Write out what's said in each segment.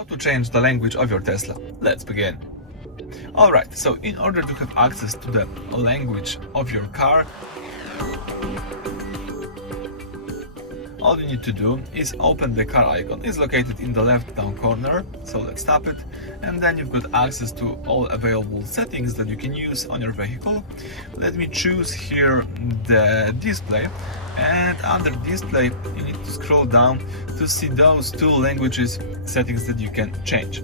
How to change the language of your Tesla. Let's begin. Alright, so in order to have access to the language of your car, all you need to do is open the car icon. It's located in the left down corner, so let's tap it, and then you've got access to all available settings that you can use on your vehicle. Let me choose here the display, and under display you need to scroll down to see those two languages settings that you can change.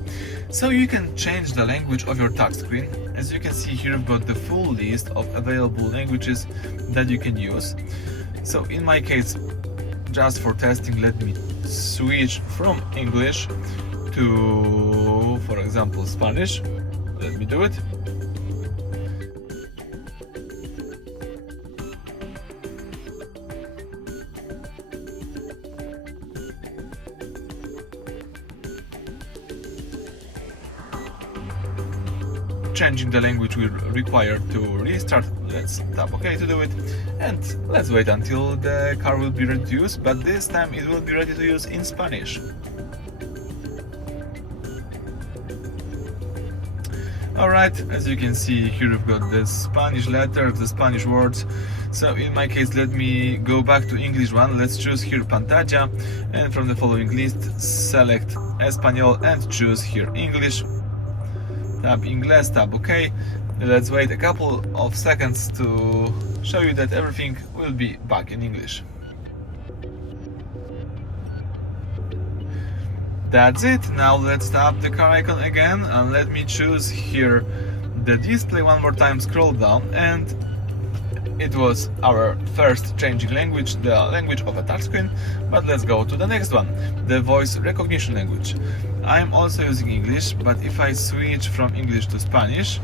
So you can change the language of your touchscreen. As you can see here, you've got the full list of available languages that you can use. So in my case, just for testing, let me switch from English to, for example, Spanish. Let me do it. Changing the language will require to restart. Let's tap OK to do it, and let's wait until the car will be ready to use, but this time it will be ready to use in Spanish. Alright, as you can see here, we've got the Spanish letters, the Spanish words. So in my case, let me go back to English one. Let's choose here pantalla, and from the following list select Español and choose here English. Tap Inglés, tap OK. Let's wait a couple of seconds to show you that everything will be back in English. That's it. Now let's tap the car icon again and let me choose here the display one more time, scroll down, and it was our first changing language, the language of a touchscreen. But let's go to the next one, the voice recognition language. I'm also using English, but if I switch from English to Spanish,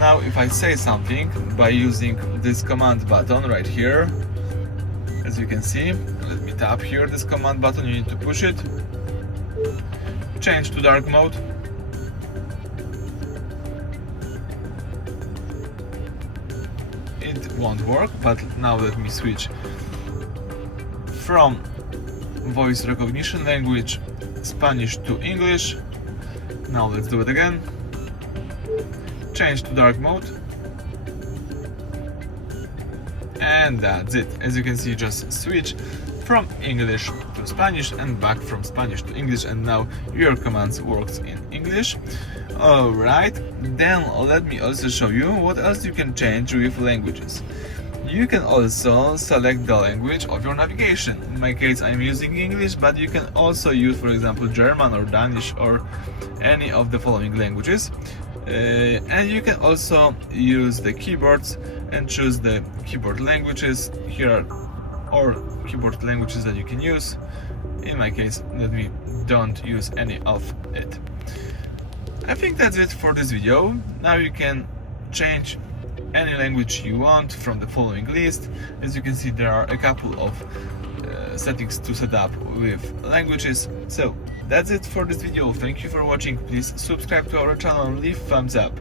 now if I say something by using this command button right here, as you can see, let me tap here this command button, you need to push it, change to dark mode, it won't work, but now let me switch from voice recognition language Spanish to English. Now let's do it again. Change to dark mode. And that's it. As you can see, just switch from English to Spanish and back from Spanish to English, and now your commands works in English. Alright, then let me also show you what else you can change with languages. You can also select the language of your navigation. In my case, I'm using English, but you can also use, for example, German or Danish or any of the following languages. And you can also use the keyboards and choose the keyboard languages. Here are all keyboard languages that you can use. In my case, let me don't use any of it. I think that's it for this video. Now you can change any language you want from the following list. As you can see, there are a couple of settings to set up with languages. So that's it for this video. Thank you for watching. Please subscribe to our channel and leave thumbs up.